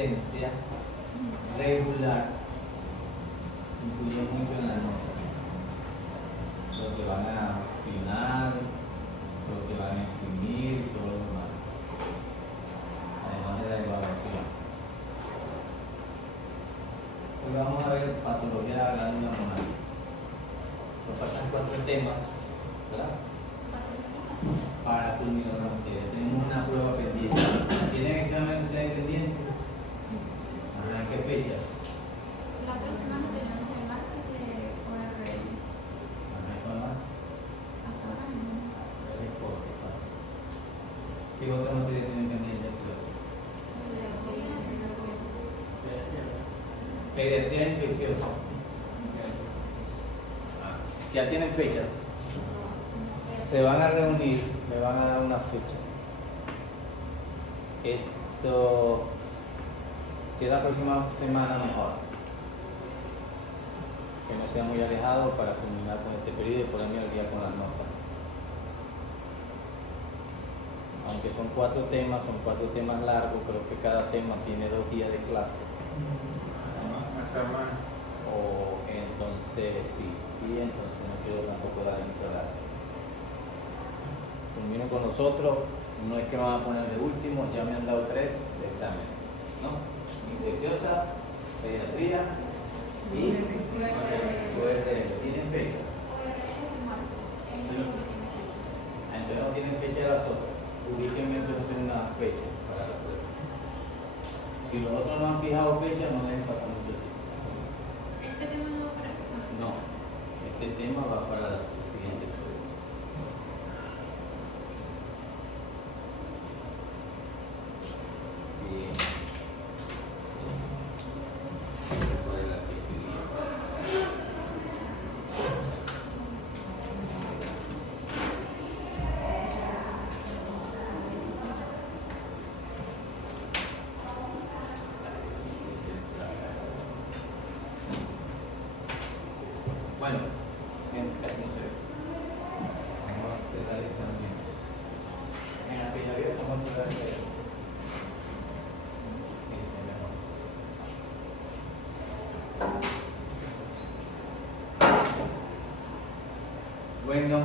potencia regular influye mucho en la nota. Los que van a afinar, los que van a eximir y todo lo demás. Además de la evaluación. Hoy vamos a ver patología de la glándula mamaria. Nos faltan 4 temas, ¿verdad? Para culminar la materia. Tenemos una prueba pendiente. ¿Tienen examen ustedes pendiente? ¿En qué fechas? La otra semana tenemos el martes de ORL. ¿Cuál más? Hasta ahora no. ¿Qué otra materia tienen pendiente? Pediatría infecciosa. Ya tienen fechas. Se van a reunir, me van a dar una fecha. Esto, si es la próxima semana, mejor. Que no sea muy alejado para culminar con este periodo y ponerme al día con las notas. Aunque son 4 temas, son 4 temas largos, creo que cada tema tiene 2 días de clase. O entonces sí, y entonces no quiero tampoco dar entrada. Culminen con nosotros, no es que me van a poner de último, ya me han dado 3 exámenes, ¿no? Infecciosa, pediatría y ORL. ¿Tienen fechas? Entonces no tienen fecha las otras. Ubíquenme entonces una fecha para la prueba. Si los otros no han fijado fecha, no deben pasar mucho tiempo. ¿Este tema no va para el examen? No, este tema va para la siguiente prueba. Bien. ¿Cuál es la que escribí? Bueno, casi no se ve. Vamos a cerrar el examen. En la pila abierta vamos a cerrar el examen. Bueno,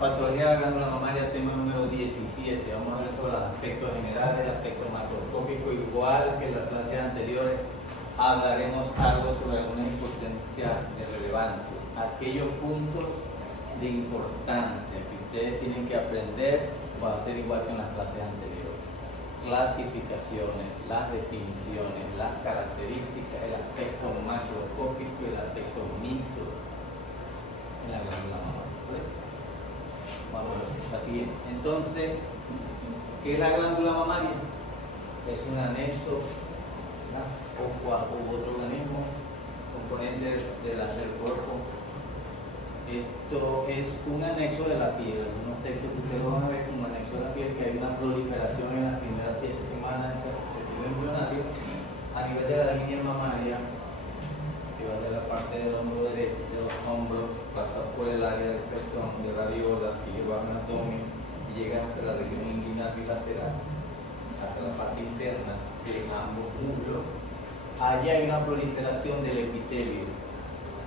patología de la glándula mamaria, tema número 17. Vamos a ver sobre los aspectos generales, aspectos macroscópicos, igual que en las clases anteriores. Hablaremos algo sobre alguna importancia de relevancia, aquellos puntos de importancia que ustedes tienen que aprender, va a ser igual que en las clases anteriores. Clasificaciones, las definiciones, las características, el aspecto macroscópico y el aspecto micro en la glándula mamaria. Vamos a ver la siguiente. Entonces, ¿qué es la glándula mamaria? Es un anexo o otro organismo, componente del cuerpo. Esto es un anexo de la piel. Algunos textos que ustedes van a ver como anexo de la piel, que hay una proliferación en las primeras 7 semanas del tejido embrionario a nivel de la línea mamaria, que va de la parte del hombro derecho, de los hombros, pasa por el área del pezón, de radiola, sigue bajo el abdomen y llega hasta la región inguinal bilateral, hasta la parte interna de ambos muslos. Allí hay una proliferación del epitelio,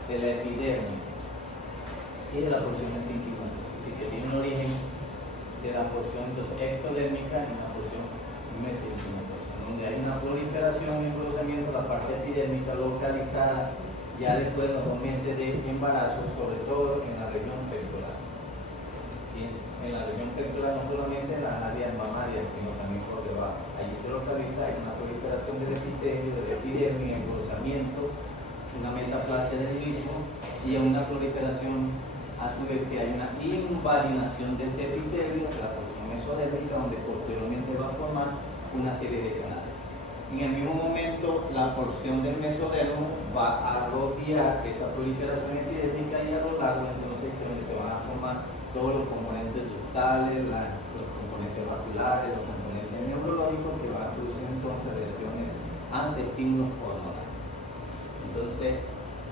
de la epidermis y de la porción mesenquimosa. Es decir, que tiene un origen de la porción ectodérmica y una porción mesenquimosa, donde hay una proliferación y engrosamiento de la parte epidérmica localizada ya después de los 2 meses de embarazo, sobre todo en la región pectoral. Y en la región pectoral no solamente en las áreas mamarias, sino también por debajo. Allí se localiza una proliferación del epitelio, del epidermis, engrosamiento, una metaplasia del mismo y una proliferación, a su vez que hay una invalinación de ese epitelio, de la porción mesodérmica, donde posteriormente va a formar una serie de canales. En el mismo momento, la porción del mesodermo va a rodear esa proliferación epidérmica y a lo largo, entonces, donde se van a formar todos los componentes ductales, los componentes vasculares, los componentes neurológicos que van a producir entonces reacciones ante estímulos hormonales. Entonces,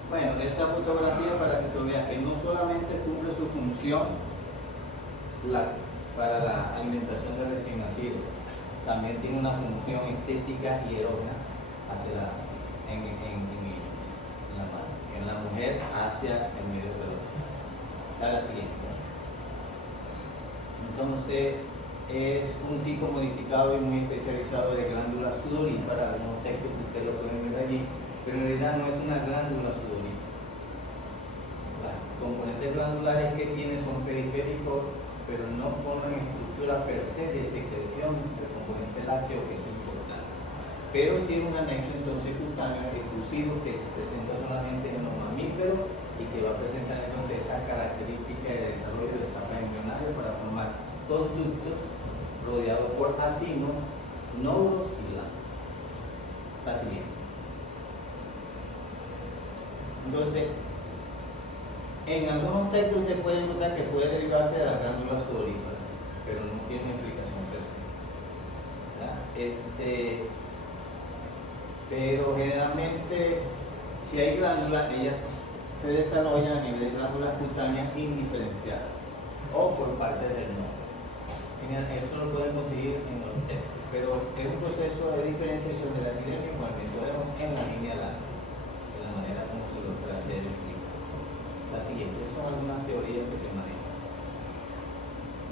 bueno, esa fotografía para que tú veas que no solamente cumple su función para la alimentación del recién nacido, también tiene una función estética y erógena en la mano. En la mujer hacia el medio pelón. Está la siguiente. Entonces, es un tipo modificado y muy especializado de glándula sudorípara. Algunos textos que ustedes lo pueden ver allí, pero en realidad no es una glándula sudorípara. Los componentes glandulares que tiene son periféricos, pero no forman estructura per se de secreción del componente lácteo, que es importante. Pero sí es un anexo entonces cutáneo exclusivo que se presenta solamente en los mamíferos y que va a presentar entonces esa característica de desarrollo de etapa embrionaria para formar conductos rodeados por acínos, nódulos y glándulas. La siguiente. Entonces, en algunos textos usted puede encontrar que puede derivarse de las glándulas sudoríparas, pero no tiene explicación per se. Pero generalmente, si hay glándulas, ellas se desarrollan a nivel de glándulas cutáneas indiferenciadas o por parte del nódulo. Eso lo pueden conseguir en los textos, pero es un proceso de diferenciación de la epidermis con el mesodermo en la línea larga, de la manera como se lo trata de describir. La siguiente, son algunas teorías que se manejan.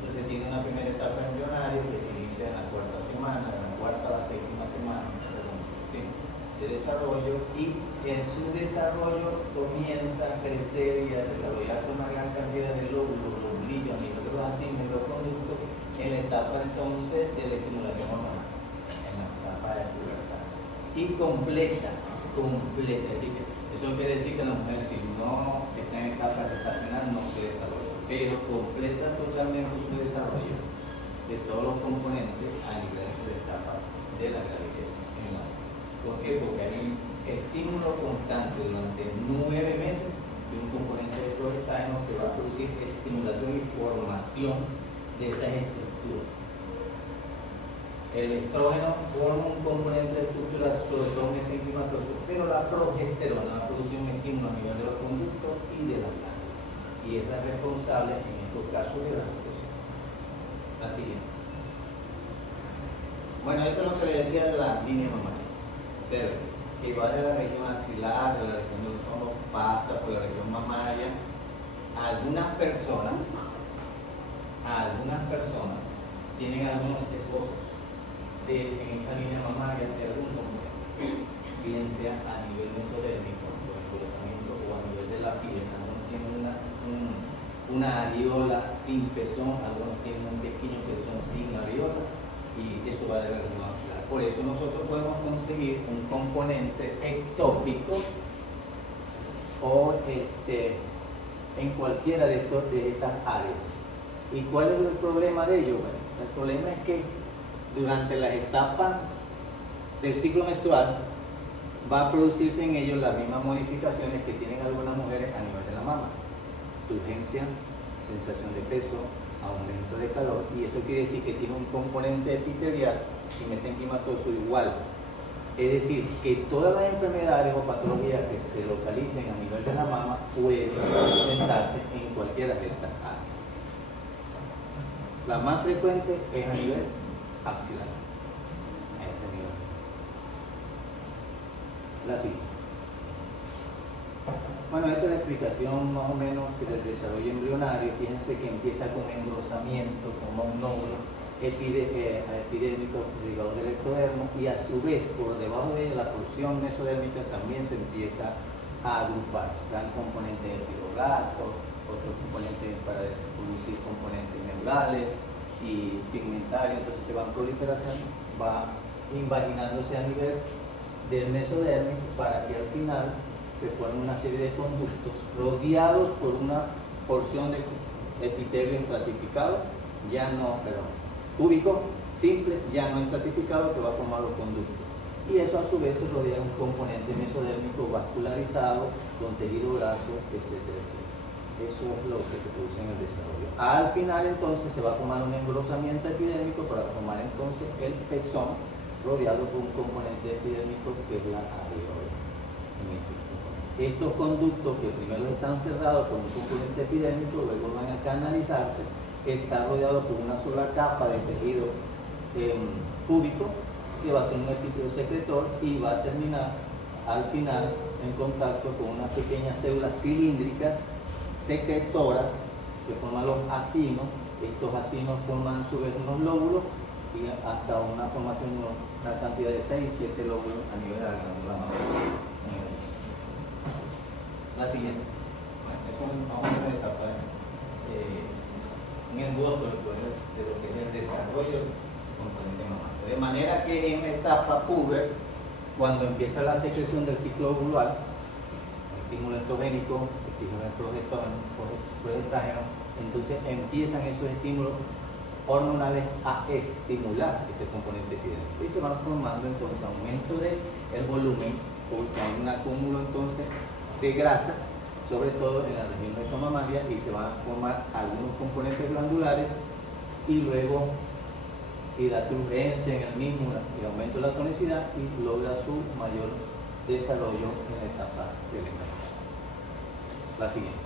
Entonces tiene una primera etapa embrionaria que se inicia en la cuarta semana, de la cuarta a la séptima semana, de desarrollo, y en su desarrollo comienza a crecer y a desarrollarse una gran cantidad de lóbulos, los brillos, a nivel de los acínos y los conductos en la etapa entonces de la estimulación hormonal, en la etapa de pubertad. Y completa, es decir, eso quiere decir que la mujer, si no está en etapa gestacional, no se desarrolla, pero completa totalmente su desarrollo de todos los componentes a nivel de la etapa de la gravidez. ¿Por qué? Porque hay estímulo constante durante 9 meses de un componente esclerotano que va a producir estimulación y formación de esas estructuras. El estrógeno forma un componente estructural, sobre todo mesenquimatoso, pero la progesterona va a producir un estímulo a nivel de los conductos y de las glándulas, y es la responsable en estos casos de la situación. La siguiente. Bueno, esto es lo que le decía de la línea mamaria. Observe que va de la región axilar, de la región del fondo, pasa por la región mamaria. Algunas personas tienen algunos esbozos en esa línea mamaria de algún componente, bien sea a nivel mesodérmico, por engrosamiento, o a nivel de la piel. Algunos tienen una areola sin pezón, algunos tienen un pequeño pezón sin areola, y eso va de la región axilar. Por eso nosotros podemos conseguir un componente ectópico o en cualquiera de estas áreas. ¿Y cuál es el problema de ello? Bueno, el problema es que durante las etapas del ciclo menstrual va a producirse en ellos las mismas modificaciones que tienen algunas mujeres a nivel de la mama: turgencia, sensación de peso, aumento de calor, y eso quiere decir que tiene un componente epitelial y mesenquimatoso igual. Es decir, que todas las enfermedades o patologías que se localicen a nivel de la mama pueden presentarse en cualquiera de estas áreas. La más frecuente es a nivel axilar, a ese nivel. La siguiente. Bueno, esta es la explicación más o menos del desarrollo embrionario. Fíjense que empieza con engrosamiento, como un nódulo epidérmico ligado del ectodermo, y a su vez por debajo de la porción mesodérmica también se empieza a agrupar. Dan componentes de fibroblastos, otros componentes para producir componentes neurales y pigmentarios. Entonces se van proliferación, va invaginándose a nivel del mesodérmico para que al final se formen una serie de conductos rodeados por una porción de epitelio estratificado, cúbico, simple, ya no estratificado, que va a formar los conductos. Y eso a su vez se rodea de un componente mesodérmico vascularizado con tejido graso, etcétera, etcétera. Eso es lo que se produce en el desarrollo. Al final entonces se va a formar un engrosamiento epidérmico para formar entonces el pezón rodeado por un componente epidérmico que es la areola. Estos conductos, que primero están cerrados por un componente epidérmico, luego van a canalizarse, está rodeado por una sola capa de tejido cúbico que va a ser un epitelio secretor y va a terminar al final en contacto con unas pequeñas células cilíndricas secretoras que forman los acinos. Estos acinos forman a su vez unos lóbulos y hasta una formación de una cantidad de 6-7 lóbulos a nivel de la glándula mamaria. La siguiente. Bueno, eso vamos a ver en etapa un esbozo de lo que es el desarrollo del componente mamario. De manera que en la etapa puber, cuando empieza la secreción del ciclo ovular, estímulo estrogénico, estímulo progestágeno, entonces empiezan esos estímulos hormonales a estimular este componente epidérmico y se van formando entonces aumento del volumen, porque hay un acúmulo entonces de grasa, sobre todo en la región rectomamaria, y se van a formar algunos componentes glandulares y luego y la turgencia en el mismo, el aumento de la tonicidad y logra su mayor desarrollo en la etapa del embarazo. La siguiente.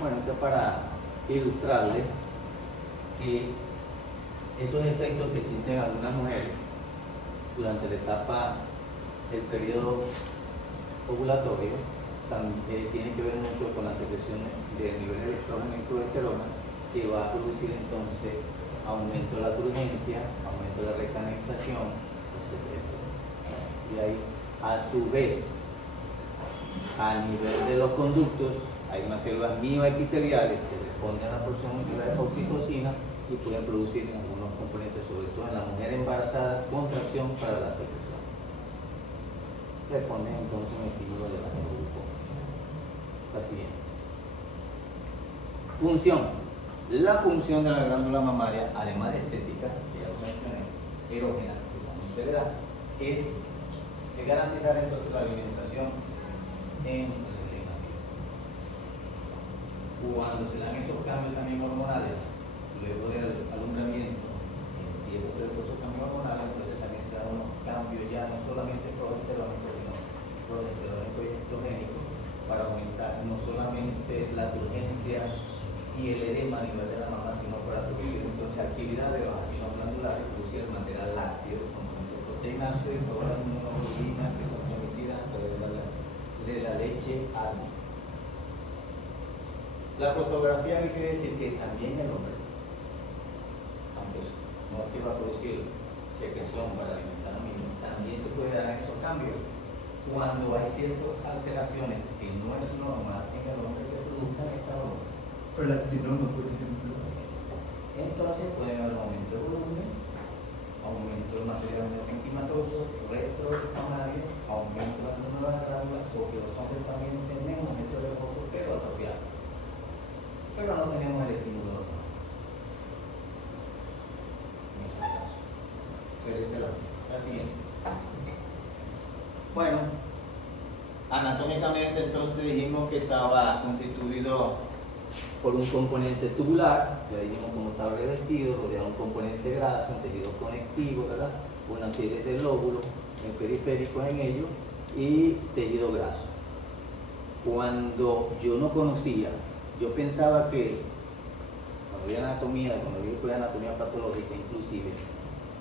Bueno, esto es para ilustrarles que esos efectos que sienten algunas mujeres durante la etapa del periodo ovulatorio también tiene que ver mucho con la secreción del nivel de estrógeno y progesterona, que va a producir entonces aumento de la turgencia, aumento de la recanalización, etc. Y ahí, a su vez, a nivel de los conductos, hay unas células mioepiteliales que responden a la producción de la oxitocina y pueden producir en algunos componentes, sobre todo en la mujer embarazada, contracción para la secreción. Responden entonces un estímulo de la neuroglucosa. La siguiente. Función. La función de la glándula mamaria, además de estética, que ya lo mencioné, erógena, que como usted verá, es garantizar entonces la alimentación en el recién nacido. Cuando se dan esos cambios también hormonales, luego del alumbramiento, y esos cambios hormonales, entonces también se dan unos cambios ya no solamente progesterónicos, sino progesterónico y estrogénico, para aumentar no solamente la turgencia y el edema a nivel de la mama, sino para producir entonces actividad de los acinos glandulares, producir el material lácteo, componente proteináceo y todas las inmunoglobulinas que son emitidas a través de la leche alta. La fotografía quiere decir que también el hombre, aunque no es que va a producir secreción para alimentar a los niños, también se puede dar esos cambios cuando hay ciertas alteraciones que no es normal en el hombre que produzcan esta hormona. Prolactinoma, por ejemplo. Entonces pueden haber aumento de volumen, aumento del material mesenquimatoso, retromamario, aumento de las nuevas glándulas, o que los hombres también tienen aumento de reposo, pero atrofiado. Pero no tenemos el estímulo hormonal. En ese caso. Pero este lado. La siguiente. Bueno, anatómicamente entonces dijimos que estaba constituido por un componente tubular, que ahí vimos cómo estaba revestido, rodeado de un componente graso, un tejido conectivo, ¿verdad? Una serie de lóbulos periféricos en ellos y tejido graso. Cuando yo no conocía, yo pensaba que, cuando vi anatomía, cuando vi anatomía patológica inclusive,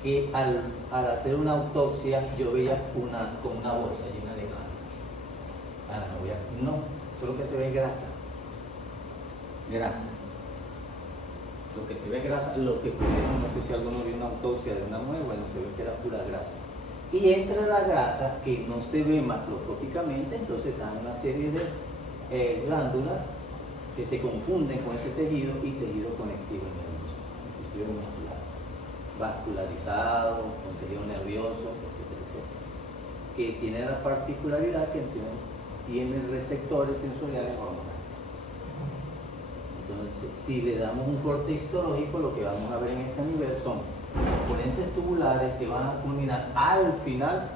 que al hacer una autopsia yo veía como una bolsa llena de glándulas. No, solo que se ve grasa. Lo que se ve grasa, lo que pudieron, no sé si alguno vio una autopsia de una mujer, bueno, se ve que era pura grasa. Y entre la grasa, que no se ve macroscópicamente, entonces están una serie de glándulas que se confunden con ese tejido y tejido conectivo nervioso, inclusive muscular, vascularizado, con tejido nervioso, etcétera, que tiene la particularidad que tiene receptores sensoriales hormonales. Entonces, si le damos un corte histológico, lo que vamos a ver en este nivel son componentes tubulares que van a culminar al final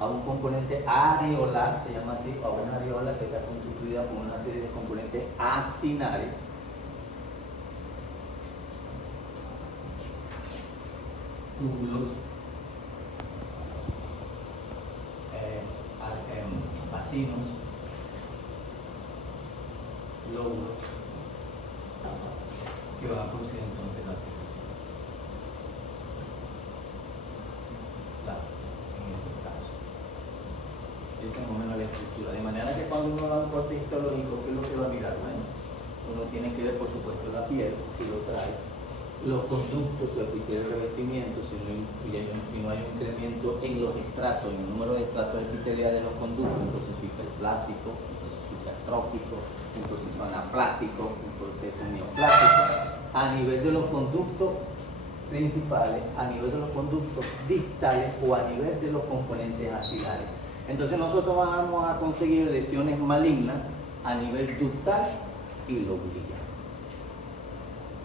a un componente areolar, se llama así, a una areola que está constituida por una serie de componentes acinares. Túbulos, vacinos, lóbulos, que van a producir entonces la secreción. esa es más o menos la estructura. De manera que cuando uno da un corte histológico, ¿qué es lo que va a mirar? Bueno, uno tiene que ver, por supuesto, la piel, si lo trae, los conductos, su epitelio de revestimiento, si no hay un incremento en los estratos, en el número de estratos epiteliales de los conductos, un proceso hiperplásico, un proceso hipertrófico, un proceso anaplásico, un proceso neoplásico, a nivel de los conductos principales, a nivel de los conductos distales o a nivel de los componentes axilares. Entonces nosotros vamos a conseguir lesiones malignas a nivel ductal y lobulillar.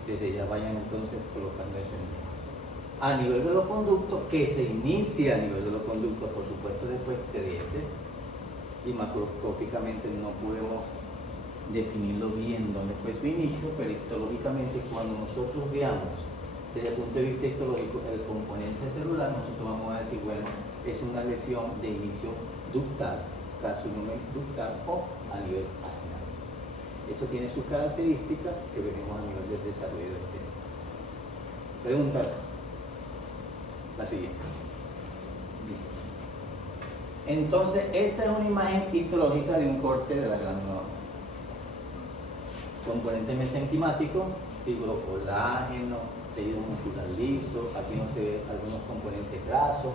Desde ya vayan entonces colocando eso en mente. A nivel de los conductos, que se inicia a nivel de los conductos, por supuesto después crece y macroscópicamente no podemos definirlo bien dónde fue su inicio, pero histológicamente cuando nosotros veamos desde el punto de vista histológico el componente celular, nosotros vamos a decir, bueno, es una lesión de inicio ductal, carcinoma ductal o a nivel axilar. Eso tiene sus características que veremos a nivel del desarrollo del tema. Pregunta. La siguiente. Bien. Entonces, esta es una imagen histológica de un corte de la glándula. Componente mesenquimático, fibrocolágeno, tejido muscular liso. Aquí no se ve algunos componentes grasos,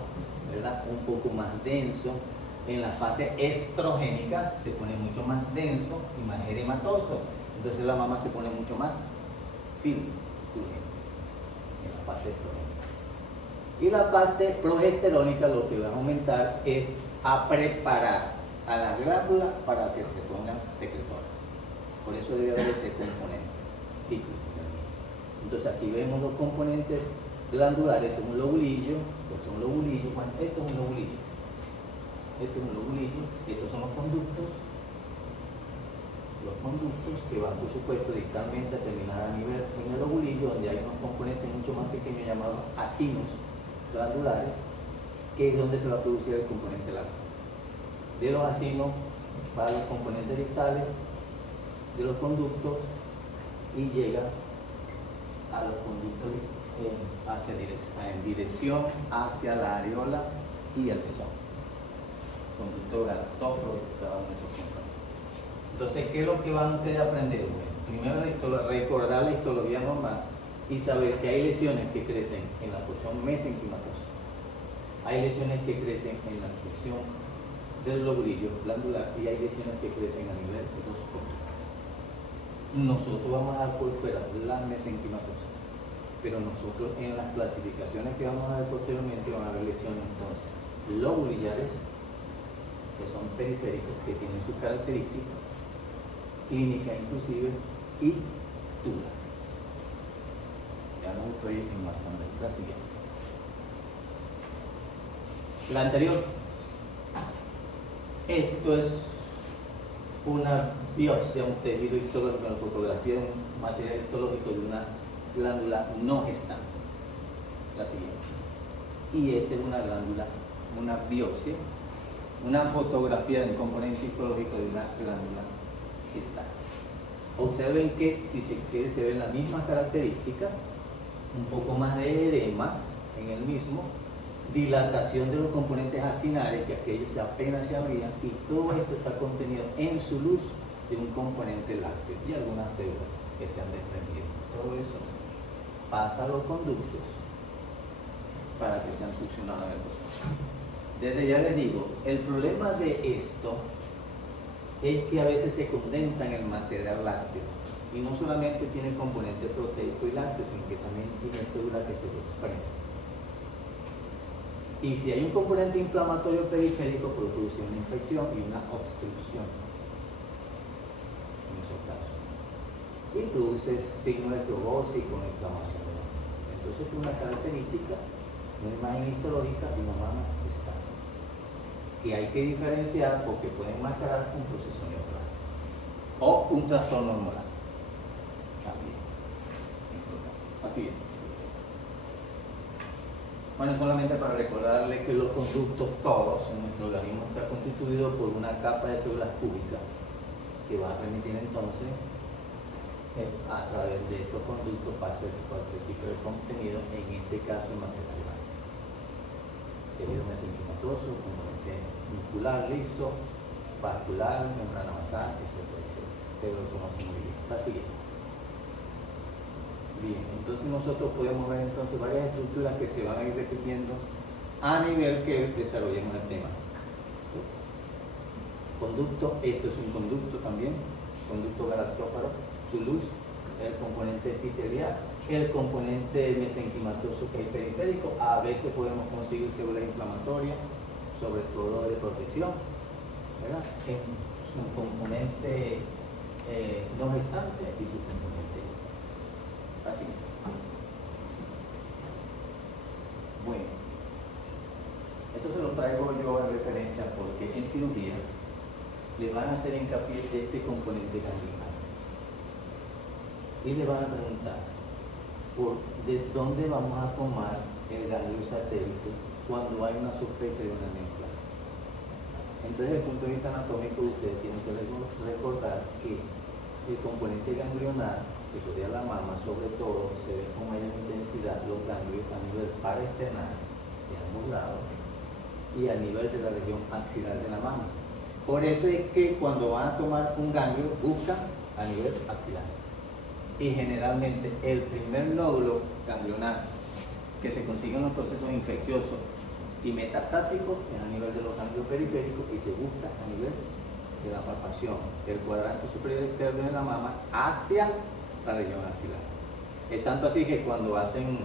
¿verdad? Un poco más denso. En la fase estrogénica se pone mucho más denso y más erematoso. Entonces la mama se pone mucho más firme en la fase estrogénica. Y la fase progesterónica lo que va a aumentar es a preparar a la glándula para que se pongan secretoras. Por eso debe haber ese componente cíclico. Entonces aquí vemos los componentes glandulares. Esto es un lobulillo, esto es un lobulillo, bueno, esto es un lobulillo. Este es un lobulillo, estos son los conductos que van por supuesto distalmente a terminar a nivel en el lobulillo, donde hay unos componentes mucho más pequeños llamados acinos glandulares, que es donde se va a producir el componente lácteo. De los acinos va a los componentes distales de los conductos y llega a los conductos en dirección hacia la areola y el pezón. Conducto galactóforo, cada uno de esos componentes. Entonces, ¿qué es lo que van ustedes a aprender? Bueno, primero, recordar la histología normal y saber que hay lesiones que crecen en la porción mesenquimatosa. Hay lesiones que crecen en la sección del lobulillo glandular y hay lesiones que crecen a nivel de los conductos. Nosotros vamos a dar por fuera la mesenquimatosa, pero nosotros en las clasificaciones que vamos a ver posteriormente van a haber lesiones entonces lobulillares, que son periféricos, que tienen sus características clínicas inclusive, y tubular. Ya no estoy enmarcando la siguiente. La anterior. Esto es una biopsia, un tejido histológico, una fotografía de un material histológico de una glándula no gestante. La siguiente. Y esta es una glándula, una biopsia, una fotografía de un componente histológico de una glándula gestante. Observen que si se quiere se ven las mismas características, un poco más de edema en el mismo, dilatación de los componentes acinares, que aquellos apenas se abrían, y todo esto está contenido en su luz de un componente lácteo y algunas células que se han desprendido. Todo eso pasa a los conductos para que sean succionados en el proceso. Desde ya les digo, el problema de esto es que a veces se condensa en el material lácteo y no solamente tiene componente proteico y lácteo, sino que también tiene células que se desprenden. Y si hay un componente inflamatorio periférico, produce una infección y una obstrucción en esos casos. Y produce signos de fibrosis con inflamación. Entonces es una característica, una imagen histológica de una mama estática. Y hay que diferenciar porque pueden mascarar un proceso neoplásico o un trastorno hormonal. También. Así es. Bueno, solamente para recordarles que los conductos todos en nuestro organismo está constituido por una capa de células cúbicas que va a permitir entonces a través de estos conductos pase cualquier tipo de contenido, en este caso el material lácteo. tejido mesenquimatoso, componente muscular, liso, vascular, membrana basal, etcétera, etcétera. Ustedes lo conocen muy bien. Está siguiendo. Bien, entonces nosotros podemos ver entonces varias estructuras que se van a ir repitiendo a nivel que desarrollemos el tema. Conducto, esto es un conducto también, conducto galactófaro, su luz, el componente epitelial, el componente mesenquimatoso que es periférico, a veces podemos conseguir células inflamatorias, sobre todo de protección, ¿verdad? Es su componente no gestante y su componente así. Bueno, esto se lo traigo yo en referencia porque en cirugía le van a hacer hincapié de este componente ganglionar y le van a preguntar de dónde vamos a tomar el ganglio satélite cuando hay una sospecha de una neoplasia. Entonces, desde el punto de vista anatómico, ustedes tienen que recordar que el componente ganglionar que rodea la mama, sobre todo, se ve con mayor intensidad los ganglios a nivel paraesternal de ambos lados y a nivel de la región axilar de la mama. Por eso es que cuando van a tomar un ganglio, buscan a nivel axilar. Y generalmente el primer nódulo ganglionar que se consigue en los procesos infecciosos y metastásicos es a nivel de los ganglios periféricos y se busca a nivel de la palpación del cuadrante superior externo de la mama hacia la región axilar. Es tanto así que cuando hacen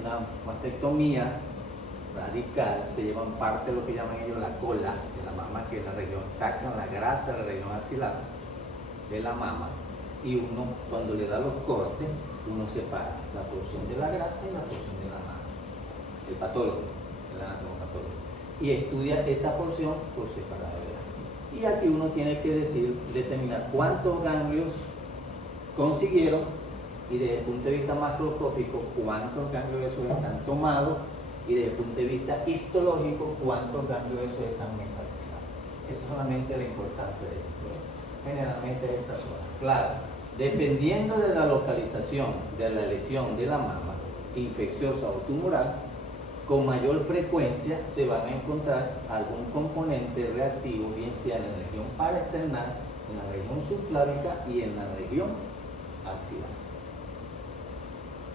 una mastectomía radical, se llevan parte de lo que llaman ellos la cola de la mama, que es la región, sacan la grasa de la región axilar de la mama, y uno cuando le da los cortes, uno separa la porción de la grasa y la porción de la mama. El patólogo, el anatomopatólogo, y estudia esta porción por separado. Y aquí uno tiene que determinar cuántos ganglios consiguieron y desde el punto de vista macroscópico cuántos ganglios de esos están tomados y desde el punto de vista histológico cuántos ganglios de esos están metalizados. Esa es solamente la importancia de esto. Generalmente es esta zona. Claro, dependiendo de la localización de la lesión de la mama, infecciosa o tumoral, con mayor frecuencia se van a encontrar algún componente reactivo, bien sea en la región paraesternal, en la región subclávica y en la región axilar.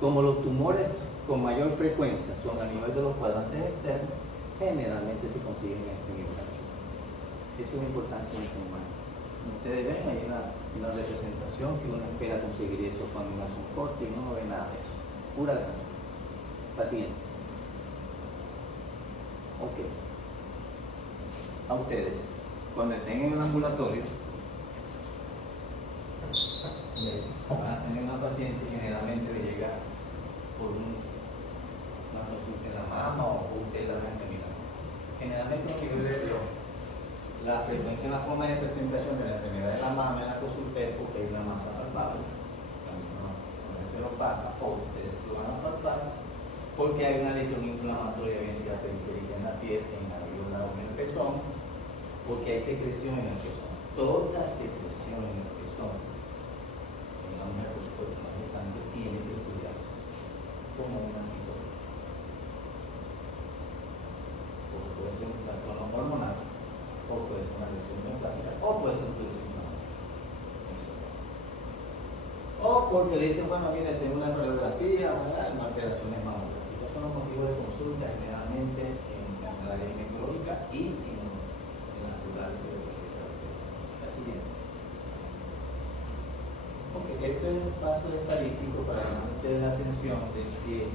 Como los tumores con mayor frecuencia son a nivel de los cuadrantes externos, generalmente se consiguen en extremidades. Eso es la importancia en este humano. Ustedes ven, hay una representación que uno espera conseguir eso cuando uno hace un corte y uno no ve nada de eso. Pura grasa. La siguiente. Ok. A ustedes, cuando estén en el ambulatorio, van a tener una paciente que generalmente le llega por una consulta en la mama o usted la va a examinar. Generalmente lo que yo le veo, la frecuencia en la forma de presentación de la enfermedad de la mama en la consulta es porque hay una masa palpable. Cuando se lo pasa, o ustedes lo van a palpar, porque hay una lesión inflamatoria bien sea periférica en la piel, en la areola o en el pezón, porque hay secreción en el pezón. Toda secreción en el pezón, en la mujer por supuesto más gestante, tiene que estudiarse como una citología. Porque puede ser un trastorno hormonal, o puede ser una lesión neoplásica, o puede ser un proceso inflamatorio. O porque le dicen, bueno, mira, tengo una radiografía, una alteraciones mamográficas. Estos son los motivos de consulta generalmente en la área ginecológica y en la rural de la siguiente. Ok, esto es un paso estadístico para mantener la atención de que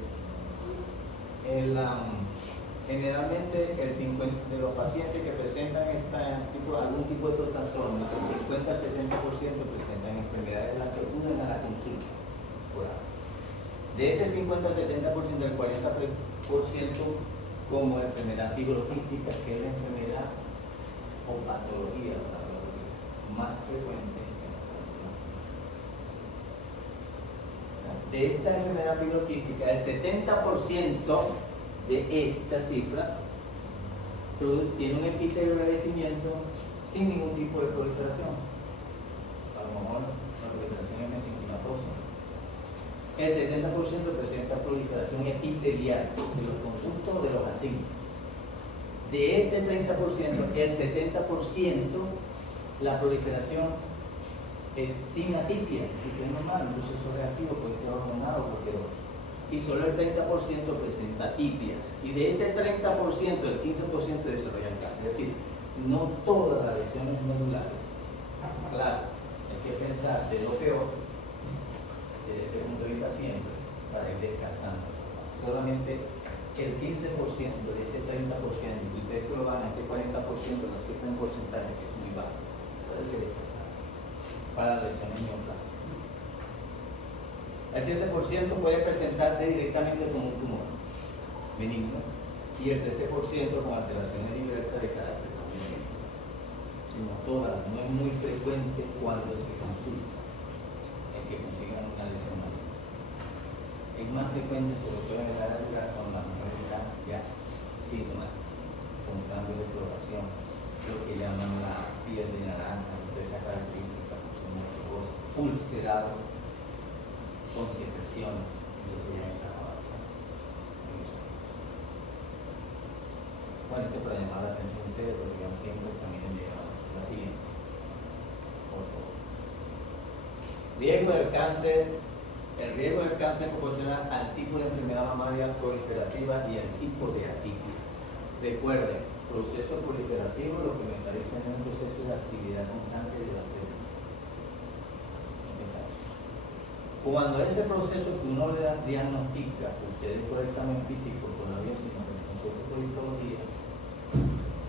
generalmente el 50% de los pacientes que presentan algún tipo de estos trastornos, el 50 al 70% presentan enfermedades de las que acuden a la consulta. De este 50 al 70%, el 40% como enfermedad fibroquística, que es la enfermedad o patología más frecuente en la población. De esta enfermedad fibroquística, el 70% de esta cifra tiene un epitelio de revestimiento sin ningún tipo de proliferación. A lo mejor la proliferación es mesenquimatosa. El el 70% presenta proliferación epitelial de los conductos de los asignos. De este 30%, el 70% la proliferación es sin atipia, es decir, que es normal, un proceso reactivo puede ser ordenado o cualquier otro. Y solo el 30% presenta atipias. Y de este 30%, el 15% desarrolla cáncer. Es decir, no todas las lesiones medulares. Claro, hay que pensar de lo peor, desde ese punto de vista siempre, para ir descartando. Solamente el 15% de este 30%, y ustedes se lo van a este 40%, no es que un porcentaje que es muy bajo. Puede ser descartado para las lesiones neoplásicas. El 7% puede presentarse directamente como un tumor benigno y el 13% con alteraciones diversas de carácter congénito. No todas, no es muy frecuente cuando se consulta el que consigan una lesión maligna. Es más frecuente, sobre todo en el área de la con la mujer ya síntomas, con cambio de coloración, lo que llaman la piel de naranja, de esa característica, son muy ulcerados, con secreciones, y eso ya está avanzado. Bueno, esto para llamar la atención de ustedes, porque digamos siempre examinen bien la siguiente. Por favor. Riesgo del cáncer. El riesgo del cáncer proporciona al tipo de enfermedad mamaria proliferativa y al tipo de atipia. Recuerden, proceso proliferativo lo que mentaliza en un proceso de actividad constante de la célula. Cuando ese proceso que uno le diagnostica, ustedes por examen físico, por la biopsia, nosotros por histología,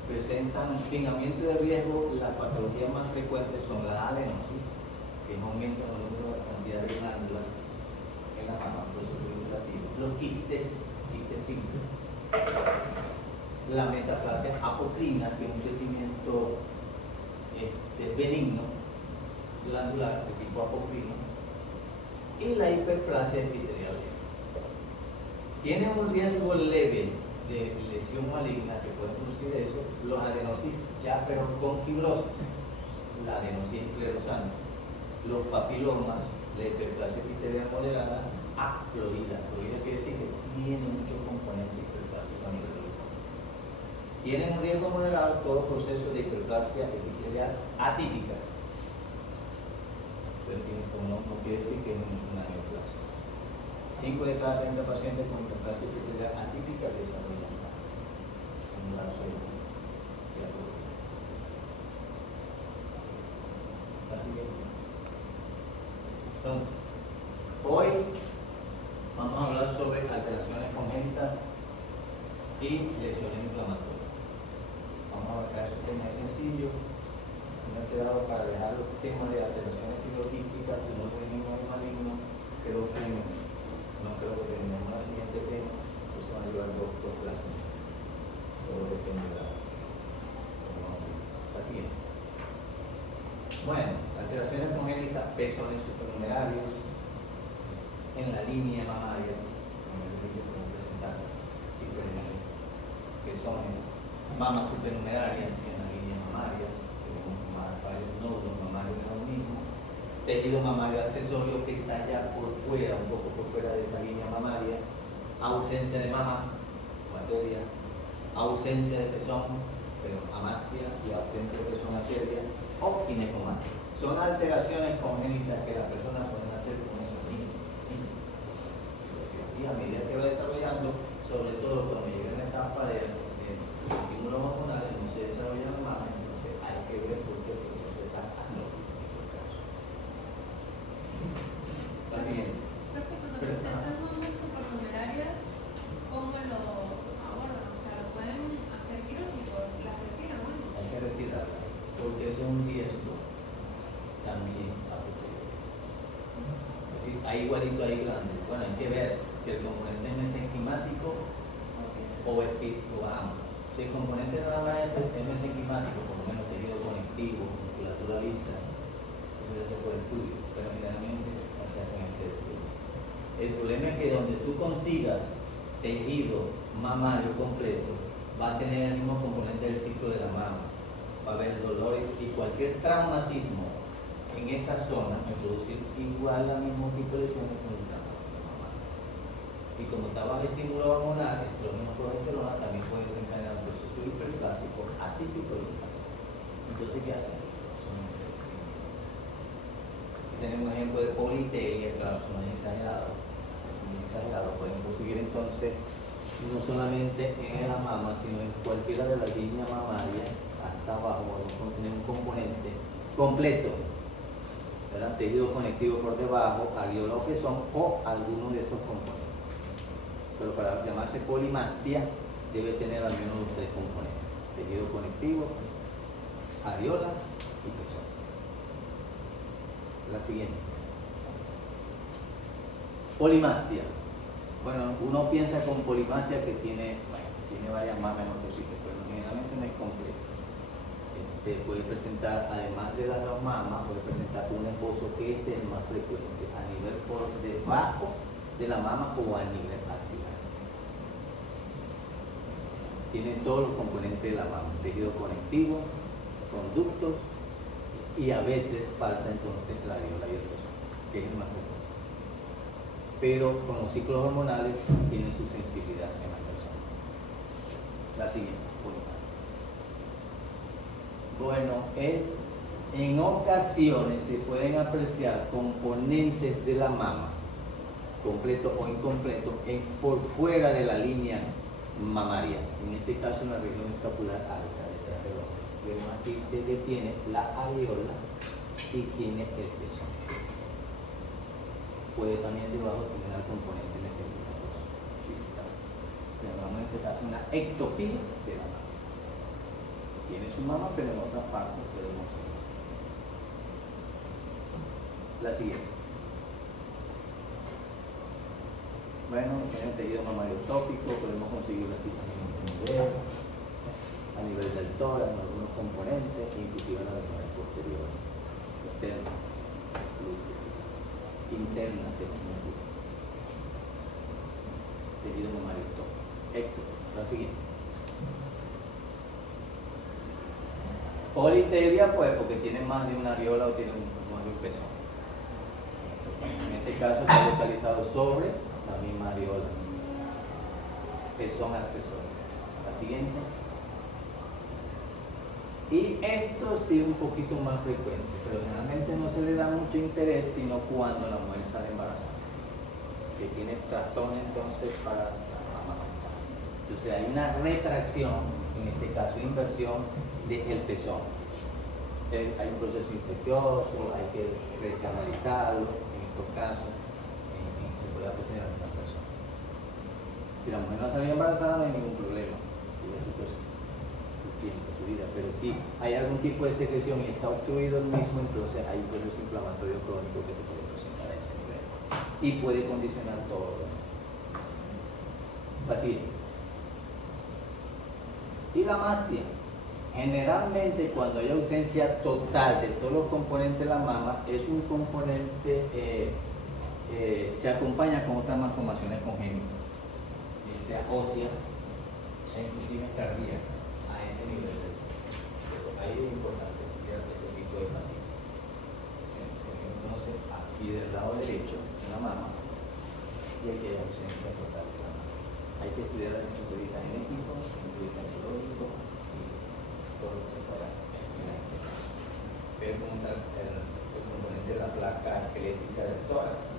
presentan sin aumento de riesgo, las patologías más frecuentes son la adenosis, que no aumenta el número de la cantidad de glándulas en la mama, proceso proliferativo, los quistes simples, la metaplasia apocrina, que es un crecimiento benigno, glandular, de tipo apocrino, y la hiperplasia epitelial. Tiene un riesgo leve de lesión maligna que puede producir eso, los adenosis ya, pero con fibrosis, la adenosis esclerosante, los papilomas, la hiperplasia epitelial moderada, Florida. Florida quiere decir que tiene muchos componentes hiperplásicos a nivel local. Tienen un riesgo moderado todo proceso de hiperplasia epitelial atípica. No quiere decir que es una neoplasia. 5 de cada 30 pacientes con hiperplasia epitelial atípica desarrollan cáncer en un lapso de tiempo. La siguiente. Entonces, hoy vamos a hablar sobre alteraciones congénitas y lesiones inflamatorias. Vamos a abarcar ese tema, es sencillo. Me he quedado para dejar los temas de alteraciones filoquísticas, tumor benigno y maligno. Creo que no creo que terminemos el siguiente tema, pues se van a llevar dos clases. Todo depende de la siguiente. Bueno, alteraciones congénitas, pezones supernumerarios en la línea mamaria, pezones, mamas supernumerarias en la línea mamaria, varios nódulos mamarios de lo mismo, tejido mamario accesorio que está ya por fuera, un poco por fuera de esa línea mamaria, ausencia de mama, materia, ausencia de pezón, pero amastia y ausencia de pezón acervia, o ginecomastia. Son alteraciones congénitas que las personas pueden hacer con esos niños. Y a medida que va desarrollando, sobre todo cuando llega en la etapa de estímulos hormonales, no se desarrolla la mama, entonces hay que ver por qué el proceso está anótico. La siguiente. Profesor, cuando presentan mamas supernumerarias, ¿cómo lo abordan? O sea, ¿lo pueden hacer quirúrgico? ¿Las retiran o no? Hay que retirarla, porque eso es un riesgo también a futuro. Es decir, hay igualito hay grandes. Bueno, hay que ver si el componente es mesenquimático o ambos. Si el componente nada más es mesenquimático, por lo menos tejido conectivo, musculatura lisa, eso ya se puede estudio, pero generalmente no se hace en excepción. El problema es que donde tú consigas tejido mamario completo, va a tener el mismo componente del ciclo de la mama, va a haber dolor y cualquier traumatismo en esa zona, me producir igual al mismo tipo de lesiones en el campo. Y como está bajo estímulo hormonal, estrógeno y progesterona también puede desencadenar un proceso hiperplásico atípico de infancia. Entonces, ¿qué hacen? Son excesivos. Tenemos ejemplo de politelia, claro, son muy exagerados. Pueden conseguir entonces no solamente en la mama, sino en cualquiera de las líneas mamarias, hasta abajo, vamos a tener un componente completo, ¿verdad? Tejido conectivo por debajo, areola o pezón o alguno de estos componentes. Pero para llamarse polimastia debe tener al menos los tres componentes: tejido conectivo, areola y pezón. La siguiente. Polimastia. Bueno, uno piensa con polimastia que tiene varias mamas en otros sitios, pero generalmente no es completo. Puede presentar, además de las dos mamas, puede presentar un esbozo que es el más frecuente, a nivel por debajo de la mama o a nivel axilar. Tiene todos los componentes de la mama: tejido conectivo, conductos, y a veces falta entonces la areola y el pezón, que es el más frecuente. Pero con los ciclos hormonales tiene su sensibilidad en la persona. La siguiente. Bueno, en ocasiones se pueden apreciar componentes de la mama, completo o incompleto, por fuera de la línea mamaria. En este caso, en la región escapular alta detrás del ojo. Vemos aquí que tiene la areola y tiene el pezón. Puede también debajo tener el componente mesenquimatoso. Llamamos en este caso una ectopía de la mama. Tiene su mama, pero en otras partes podemos seguir. La siguiente. Bueno, tiene el tejido mamario tópico, podemos conseguirlo aquí también en el dedo, a nivel del tórax, en algunos componentes, inclusive en la región posterior, externa, interna, tejido mamario tópico. La siguiente. Politelia, pues porque tiene más de una areola o tiene más de un pezón. En este caso está localizado sobre la misma areola. Pezón accesorio. La siguiente. Y esto sí un poquito más frecuente, pero generalmente no se le da mucho interés sino cuando la mujer sale embarazada, que tiene trastorno entonces para la mama. Entonces hay una retracción, en este caso inversión del pezón. Hay un proceso infeccioso, hay que recanalizarlo, en estos casos, se puede apreciar a una persona. Si la mujer no sale embarazada no hay ningún problema, tiene su proceso. Tiempo, su vida, pero si hay algún tipo de secreción y está obstruido el mismo, entonces hay un proceso inflamatorio crónico que se puede presentar a ese nivel y puede condicionar todo lo demás. La siguiente. Y la mastia. Generalmente cuando hay ausencia total de todos los componentes de la mama, es un componente, se acompaña con otras malformaciones congénitas, ya sea ósea e inclusive cardíaca. Nivel de eso, ahí es importante estudiar ese tipo de paciente. Entonces, aquí del lado derecho de la mama, y aquí hay ausencia total de la mama. Hay que estudiar el punto de vista genético, el punto de vista biológico y todo lo que se pueda en este caso. Ver cómo está el componente de la placa esquelética del tórax,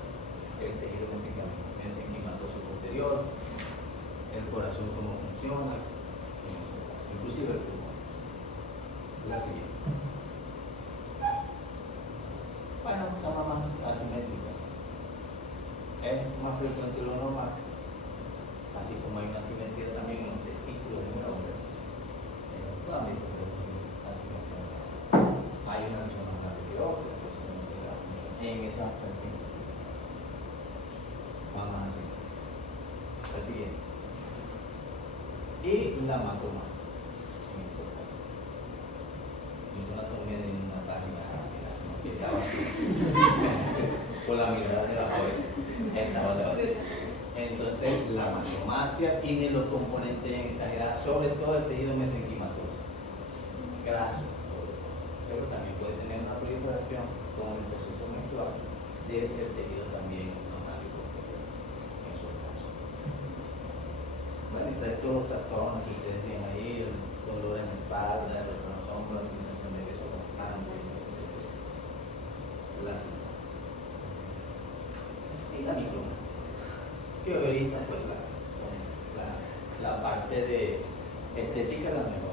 el tejido mesenquimatoso posterior, el corazón cómo funciona, inclusive el pulmón. La siguiente. Bueno, la mama asimétrica es más frecuente de lo normal, así como hay una asimetría también en los testículos de un hombre. También se puede conseguir asimetría. Hay una mucho más grande que otra, en ese aspecto. Mama asimétrica. La siguiente. Y la matoma. Y no la tomé de una página que estaba así, con la mirada de la joven, estaba de base. Entonces, la mastomastia tiene los componentes exagerados, sobre todo el tejido mesenquimatoso, graso, pero también puede tener una proliferación con el proceso menstrual del tejido también normal y posterior, en esos casos. y trae todos los trastornos que ustedes tienen ahí, el dolor en la espalda, el dolor en los hombros, la sensación de que son constante, etc. La y la microna, que ahorita pues la parte de estética la mejor.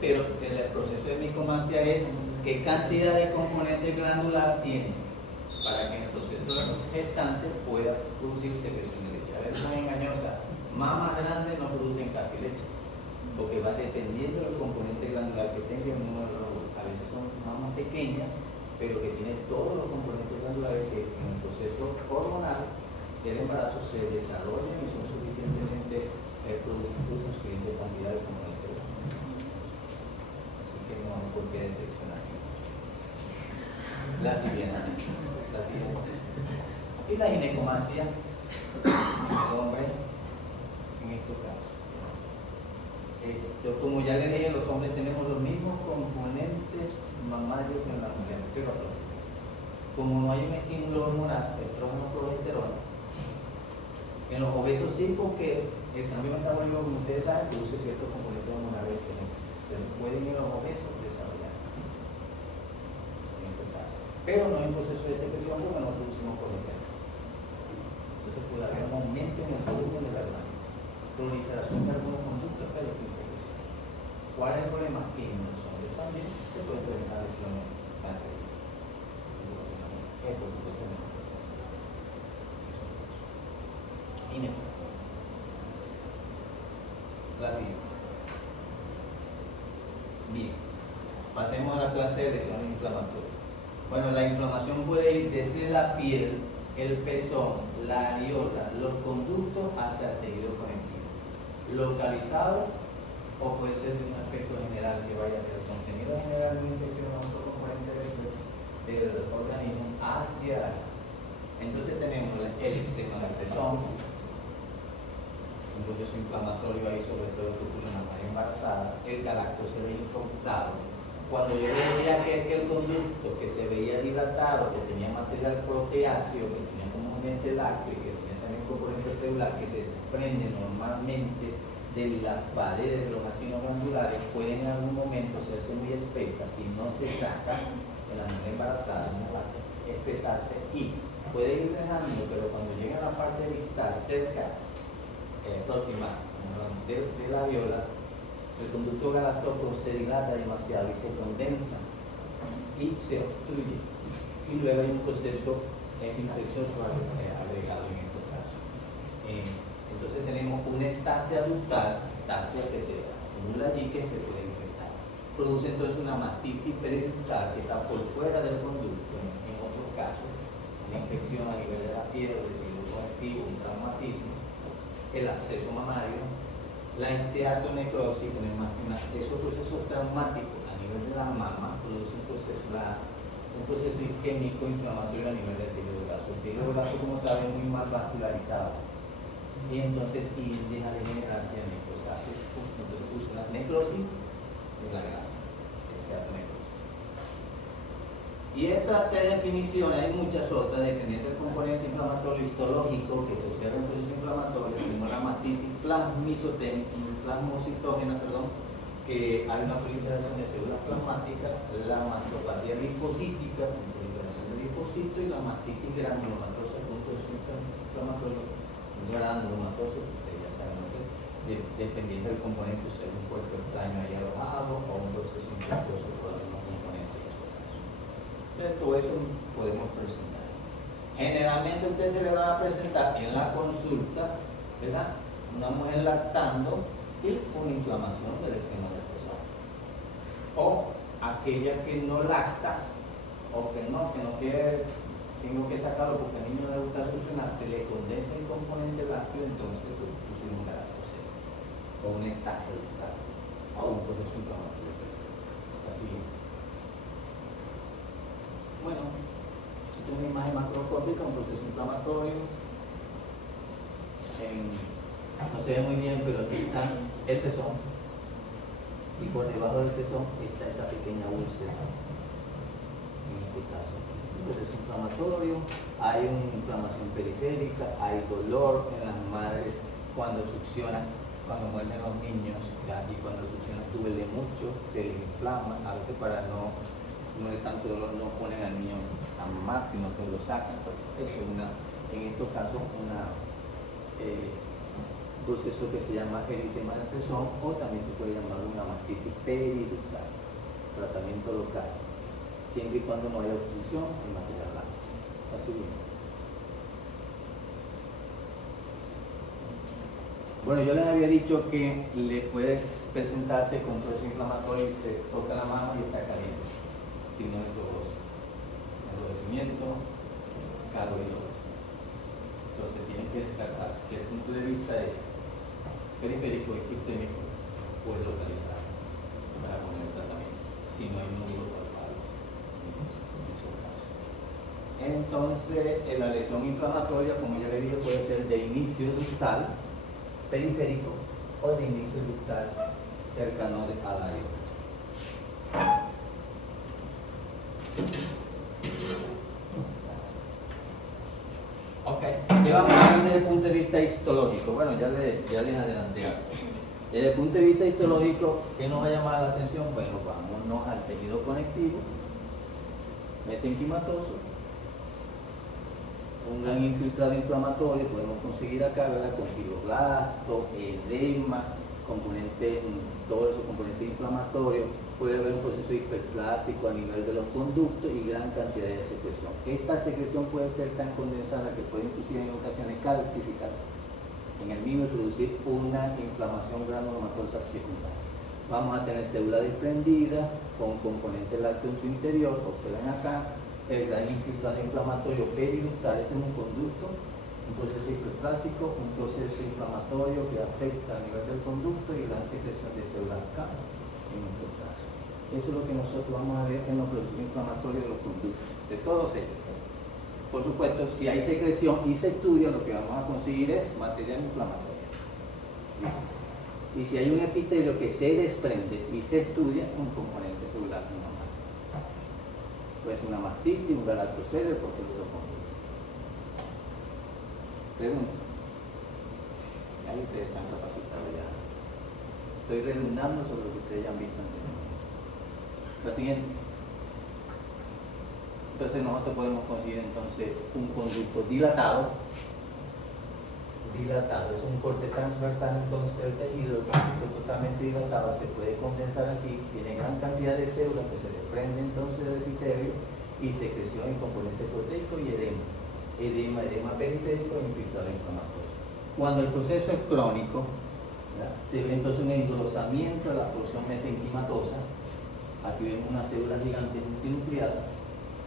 Pero el proceso de micomastia es qué cantidad de componente glandular tiene para que en el proceso de gestante pueda producir secreción de leche. A ver, es muy engañosa. Mamas grandes no producen casi leche, porque va dependiendo del componente glandular que tenga en uno de los óvulos. A veces son mamas pequeñas, pero que tienen todos los componentes glandulares que en el proceso hormonal del embarazo se desarrollan y son suficientemente producen suficiente cantidad de componentes glandulares. Así que no hay por qué decepcionarse. La siguiente. Aquí la ginecomastia en el hombre, en estos casos. Como ya les dije, los hombres tenemos los mismos componentes mamarios que en la mujer, pero como no hay un estímulo hormonal, estrógeno, progesterona, en los obesos sí, porque el cambio metabólico, como ustedes saben, produce ciertos componentes hormonales que pueden ir a los obesos desarrollar. En este caso. Pero no hay un proceso de secreción porque no producimos progesterona. Entonces puede haber un aumento en el volumen de la glándula, proliferación de algunos conductos, pero sin secreción. ¿Cuál es el problema? Que en los hombres también se pueden presentar lesiones cancerígenas. Por supuesto, no. La siguiente. Bien, pasemos a la clase de lesiones inflamatorias. Bueno, la inflamación puede ir desde la piel, el pezón, la areola, los conductos hasta el tejido conectivo, localizado o puede ser de un aspecto general que vaya del contenido general de una infección a otro componente del organismo hacia. Entonces tenemos el eczema del pezón, un proceso inflamatorio ahí, sobre todo que ocurre en la mujer embarazada, el galactosemia infectado. Cuando yo decía que el conducto que se veía dilatado, que tenía material proteáceo, que tenía componente lácteo y que tenía también componente celular que se desprende normalmente de las paredes de los vacinos glandulares, pueden en algún momento hacerse muy espesas si no se saca en la mujer embarazada, espesarse y puede ir dejando, pero cuando llega a la parte distal, cerca, próxima de la areola, el conducto galactóforo se dilata demasiado y se condensa y se obstruye. Y luego hay un proceso infeccioso agregado en estos casos. Entonces tenemos una estasia ductal, estasia que se acumula allí que se puede infectar. Produce entonces una mastitis periductal que está por fuera del conducto, en otros casos, una infección a nivel de la piel, del tejido conectivo, un traumatismo, el acceso mamario, la esteatonecrosis, esos procesos traumáticos a nivel de la mama produce un proceso isquémico inflamatorio a nivel del tejido graso. El tejido graso, como saben, es muy mal vascularizado y entonces deja de generarse necrosis. Entonces produce la necrosis de la grasa, esteatonecrosis. Y estas tres definiciones, hay muchas otras, dependiendo del componente inflamatorio histológico que se observa en procesos inflamatorios. Tenemos la mastitis plasmocitógena, que hay una proliferación de células plasmáticas, la mastopatía linfocítica, proliferación de linfocitos, y la mastitis granulomatosa, que es un proceso inflamatorio granulomatoso, ustedes ya saben, dependiendo del componente, o sea, un cuerpo extraño ahí alojado o un proceso infeccioso por los mismos componentes. Entonces, todo eso podemos presentar. Generalmente a usted se le va a presentar en la consulta, ¿verdad?, una mujer lactando y una inflamación del eczema del pezón. O aquella que no lacta, o que no quiere, tengo que sacarlo porque al niño no le gusta succionar, se le condensa el componente lácteo, entonces pusimos un galactosemia, o una ectasia ductal, o un proceso inflamatorio. Así. Bueno, esto es una imagen macroscópica, un proceso inflamatorio. No se ve muy bien, pero aquí está el pezón y por debajo del pezón está esta pequeña úlcera. En este caso, un proceso inflamatorio, hay una inflamación periférica, hay dolor en las madres cuando succionan cuando mueren los niños, ya, y cuando succiona duele mucho, se les inflama, a veces para no es tanto dolor, no ponen al niño a máximo, que lo sacan. Eso es en estos casos, un proceso que se llama eritema del pezón, o también se puede llamar una mastitis periductal, tratamiento local, siempre y cuando no haya obstrucción en materia blanca. Así bien. Bueno, yo les había dicho que le puedes presentarse con proceso inflamatorio y se toca la mano y está caliente, signo de doloroso, enrojecimiento, calor y dolor. Entonces tienen que descartar que el punto de vista es periférico y sistémico, puede localizar para poner el tratamiento, si no hay nódulo palpable en esos casos. Entonces, la lesión inflamatoria, como ya le dije, puede ser de inicio ductal, periférico, o de inicio ductal cercano al área. Ok, ¿qué vamos a ver desde el punto de vista histológico? Bueno, ya les adelanté algo. Desde el punto de vista histológico, ¿qué nos va a llamar la atención? Bueno, vámonos al tejido conectivo, mesenquimatoso, un gran infiltrado inflamatorio, podemos conseguir acá, ¿verdad? Con fibroblasto, edema, todos esos componentes inflamatorios, puede haber un proceso hiperplástico a nivel de los conductos y gran cantidad de secreción. Esta secreción puede ser tan condensada que puede inclusive en ocasiones calcificarse en el mismo y producir una inflamación granulomatosa secundaria. Vamos a tener células desprendidas con componentes lácteos en su interior, observen acá, el gran infiltrado inflamatorio periductal, este es un conducto, un proceso hiperplástico, un proceso inflamatorio que afecta a nivel del conducto y gran secreción de células K en nuestro caso. Eso es lo que nosotros vamos a ver en los procesos inflamatorios de los conductos, de todos ellos. Por supuesto, si hay secreción y se estudia, lo que vamos a conseguir es material inflamatorio. Y si hay un epitelio que se desprende y se estudia, un componente celular normal. Puede ser una mastitis, un galactocerebro, porque lo conducto. Pregunta. Ya ustedes están capacitados ya. Estoy redundando sobre lo que ustedes ya han visto anteriormente. La siguiente. Entonces nosotros podemos conseguir entonces un conducto dilatado, es un corte transversal entonces del tejido, el conducto totalmente dilatado se puede condensar aquí, tiene gran cantidad de células que se desprenden entonces del epitelio y secreción en componente proteico y edema periférico e infiltrado inflamatorio. Cuando el proceso es crónico, ¿verdad? Se ve entonces un engrosamiento de la porción mesenquimatosa. Aquí vemos unas células gigantes multinucleadas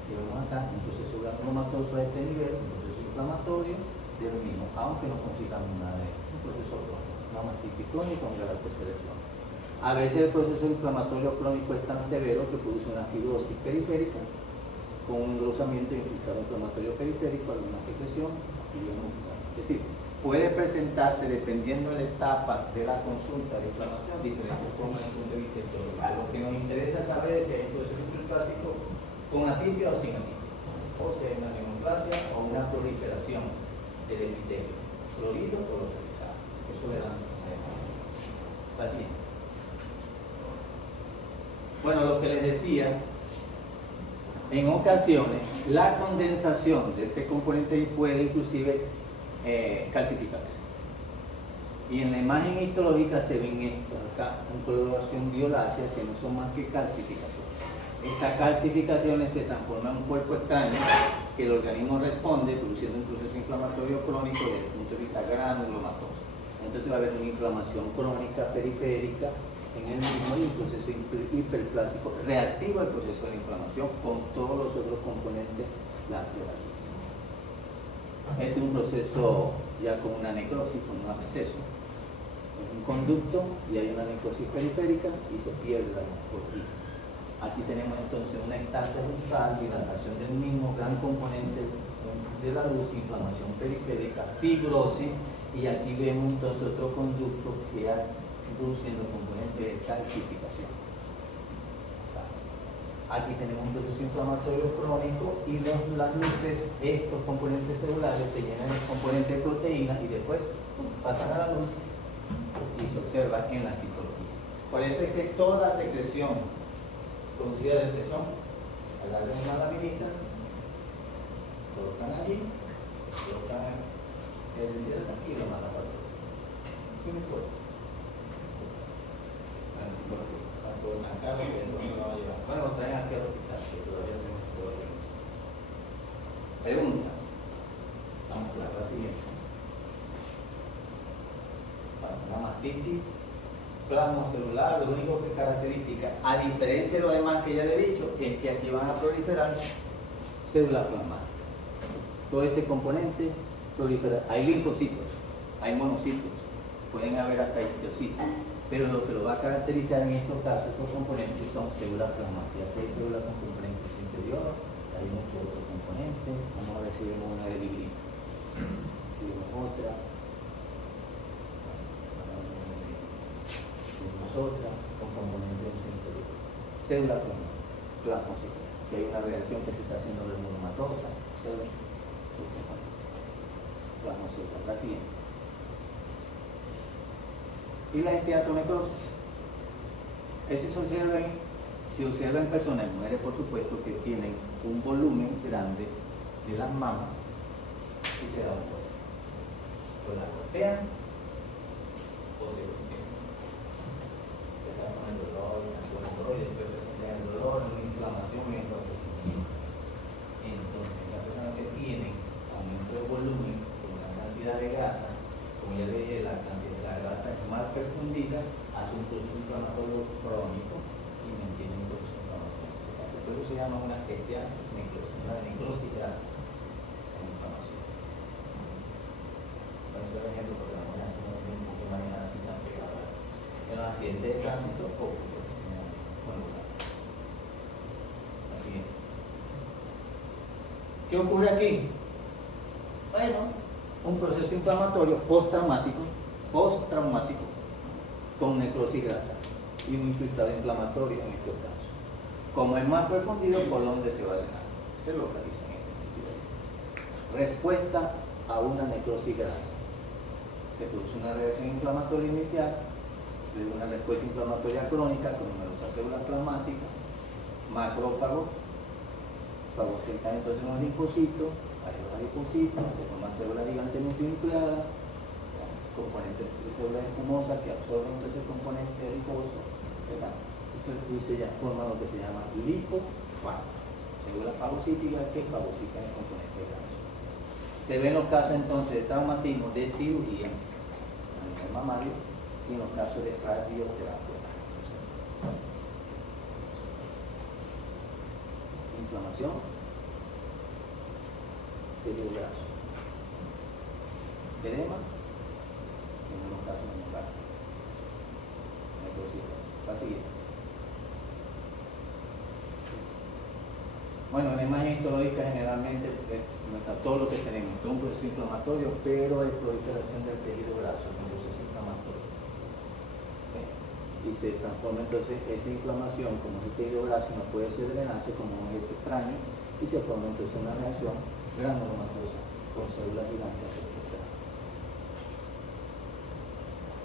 que vemos acá, un proceso granulomatoso a este nivel, un proceso inflamatorio del mismo, aunque no consigamos nada de un proceso crónico, una mastitis crónica, un galactocerebro crónico. A veces el proceso inflamatorio crónico es tan severo que produce una fibrosis periférica con un engrosamiento e infiltrado inflamatorio periférico, alguna secreción, es decir, puede presentarse dependiendo de la etapa de la consulta de inflamación, diferentes formas desde el punto de vista histológico. Lo que nos interesa saber es si hay un proceso hiperplástico con atipia o sin atipia, o si hay una neoplasia o una proliferación del epitelio, florido o localizado. Eso le dan la siguiente. Bueno, lo que les decía, en ocasiones la condensación de este componente puede inclusive calcificarse. Y en la imagen histológica se ven estos acá, en coloración violácea, que no son más que calcificaciones. Esas calcificaciones se transforman en un cuerpo extraño que el organismo responde produciendo un proceso inflamatorio crónico desde el punto de vista granulomatoso. Entonces va a haber una inflamación crónica periférica en el mismo y un proceso hiperplástico reactivo al proceso de inflamación con todos los otros componentes laterales. Este es un proceso ya con una necrosis, con un absceso. Es un conducto y hay una necrosis periférica y se pierde la morfología. Aquí tenemos entonces una ectasia ductal, dilatación del mismo, gran componente de la luz, inflamación periférica, fibrosis, y aquí vemos entonces otro conducto que va produciendo componente de calcificación. Aquí tenemos un proceso inflamatorio crónico y las luces, estos componentes celulares se llenan de componentes de proteínas y después pasan a la luz y se observa en la citología. Por eso es que toda secreción producida del pezón, agarran una laminita, colocan allí, colocan el herbicida y lo mandan para el cerebro. ¿Sí me acuerdo? En la citología. Acá lo que no lo va a llevar. Bueno, lo traen aquí al hospital, que todavía se nos puede. Pregunta. Vamos a la siguiente. Para una mastitis plasmocelular, lo único que característica, a diferencia de lo demás que ya le he dicho, es que aquí van a proliferar células plasmáticas. Todo este componente prolifera. Hay linfocitos, hay monocitos, pueden haber hasta histocitos, pero lo que lo va a caracterizar en estos casos, estos componentes son células plasmáticas. Aquí hay células con componentes interiores, hay muchos otros componentes. Vamos a ver si vemos una de librito. Vemos otra. Otra con componentes interiores. Célula plasmocítica, que hay una reacción que se está haciendo de monomatosa, célula plasmocítica. La siguiente. Y la esteatonecrosis. Ese se observa en personas, mujeres por supuesto, que tienen un volumen grande de las mamas y se da un golpe. O la golpean o se golpean. Con el dolor, con el dolor y después presentan el dolor, una inflamación y entorpecimiento. Entonces, las personas que tienen aumento de volumen con una cantidad de grasa, como ya le dije, la cantidad de la grasa es más perfundida, hace un proceso inflamatorio crónico y mantiene un proceso inflamatorio. En ese caso, por eso se llama una esteatonecrosis, una necrosis grasa en inflamación. Por eso es el ejemplo, porque la mujer hace un poco más así tan pegada. En los accidentes de tránsito o así es. ¿Qué ocurre aquí? Bueno, un proceso inflamatorio postraumático con necrosis grasa y un infiltrado inflamatorio en estos casos. Como es más profundido, por donde se va a drenar. Se localiza en ese sentido. Respuesta a una necrosis grasa. Se produce una reacción inflamatoria inicial, de una respuesta inflamatoria crónica con numerosas células plasmáticas, macrófagos, fagocitan entonces los linfocitos, hay los adipocitos, se forman células gigantes multinucleadas, componentes de células escumosas que absorben ese componente adiposo, ¿verdad? Y se forma lo que se llama lipofagos, células fagocíticas que fagocitan el componente graso. Se ven los casos entonces de traumatismo, de cirugía, a nivel mamario, y en los casos de radioterapia. Inflamación, tejido graso, edema, en algunos casos neumonía, necrosis. La siguiente. Bueno, la imagen histológica generalmente muestra todo lo que tenemos, todo un proceso inflamatorio, pero hay proliferación del tejido graso, un proceso inflamatorio. Y se transforma entonces esa inflamación, como es el tejido graso, no puede ser drenarse como un objeto extraño, y se forma entonces una reacción granulomatosa con células gigantes afectadas.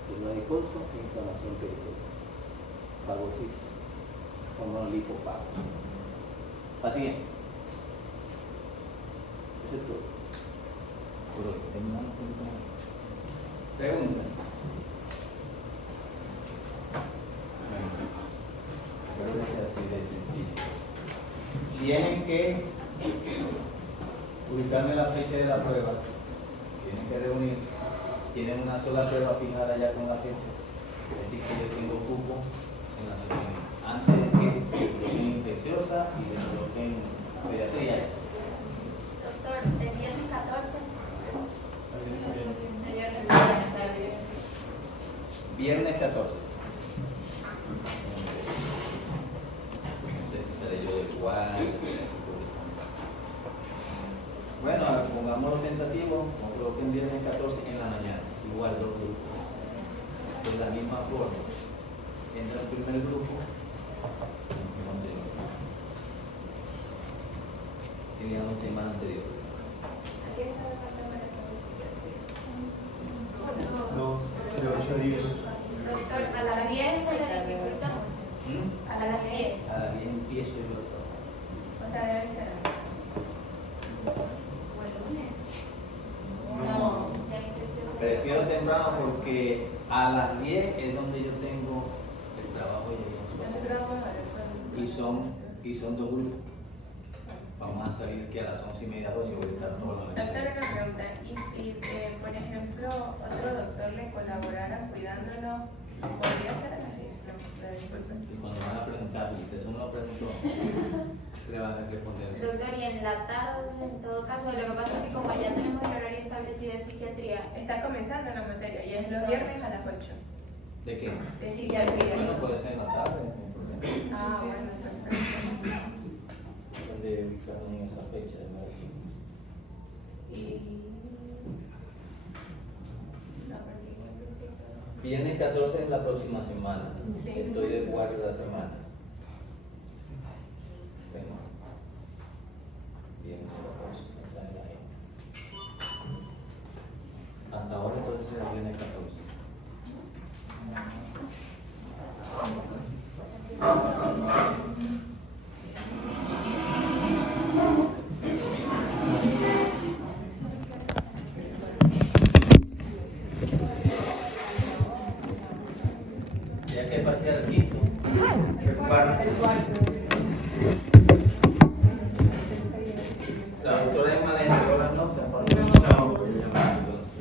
Tejido adiposo e inflamación periférica. Fagosis, como lipofagos. Así es. Eso es todo. Por hoy, terminamos con preguntas. Así de sencillo. Tienen que ubicarme la fecha de la prueba. Tienen que reunirse. Tienen una sola prueba fijada ya con la fecha. Es decir, que yo tengo cupo en la semana. Antes de que se coloquen infecciosa y se coloquen pediatría. Doctor, el viernes 14. Viernes 14. Necesitaré yo del igual. Bueno, pongamos los tentativos, como coloquen viernes 14 en la mañana. Igual los grupos. De la misma forma. Entra el primer grupo. Tenían los temas anteriores. No, pero ella diga temprano porque a las 10 es donde yo tengo el trabajo y Nosotros vamos a ver cuándo. y son dos grupos. Vamos a salir aquí a las 11:30, 12 y voy a estar toda la Doctor, mañana. una pregunta. ¿Y si, por ejemplo, otro doctor le colaborara cuidándonos, podría ser a las 10? No, disculpen. Y cuando van a preguntar, y usted no lo preguntó, le van a responder. Doctor, y en la tarde, en todo caso, lo que pasa es que como ya tenemos el horario establecido de psiquiatría, Está comenzando la materia y es los viernes a las 8. ¿De qué? De psiquiatría. Bueno, puede ser en la tarde, no hay problema. Ah, bueno, perfecto. Depende de ubicarnos en esa fecha de nuevo. Y... No, porque igual yo sé que- Viernes 14 es la próxima semana. Sí. Estoy de guardia la semana. Bueno. Viernes 14. está en la agenda. Hasta ahora entonces será viernes 14. Ya que pasé al quinto. El cuarto. El cuarto.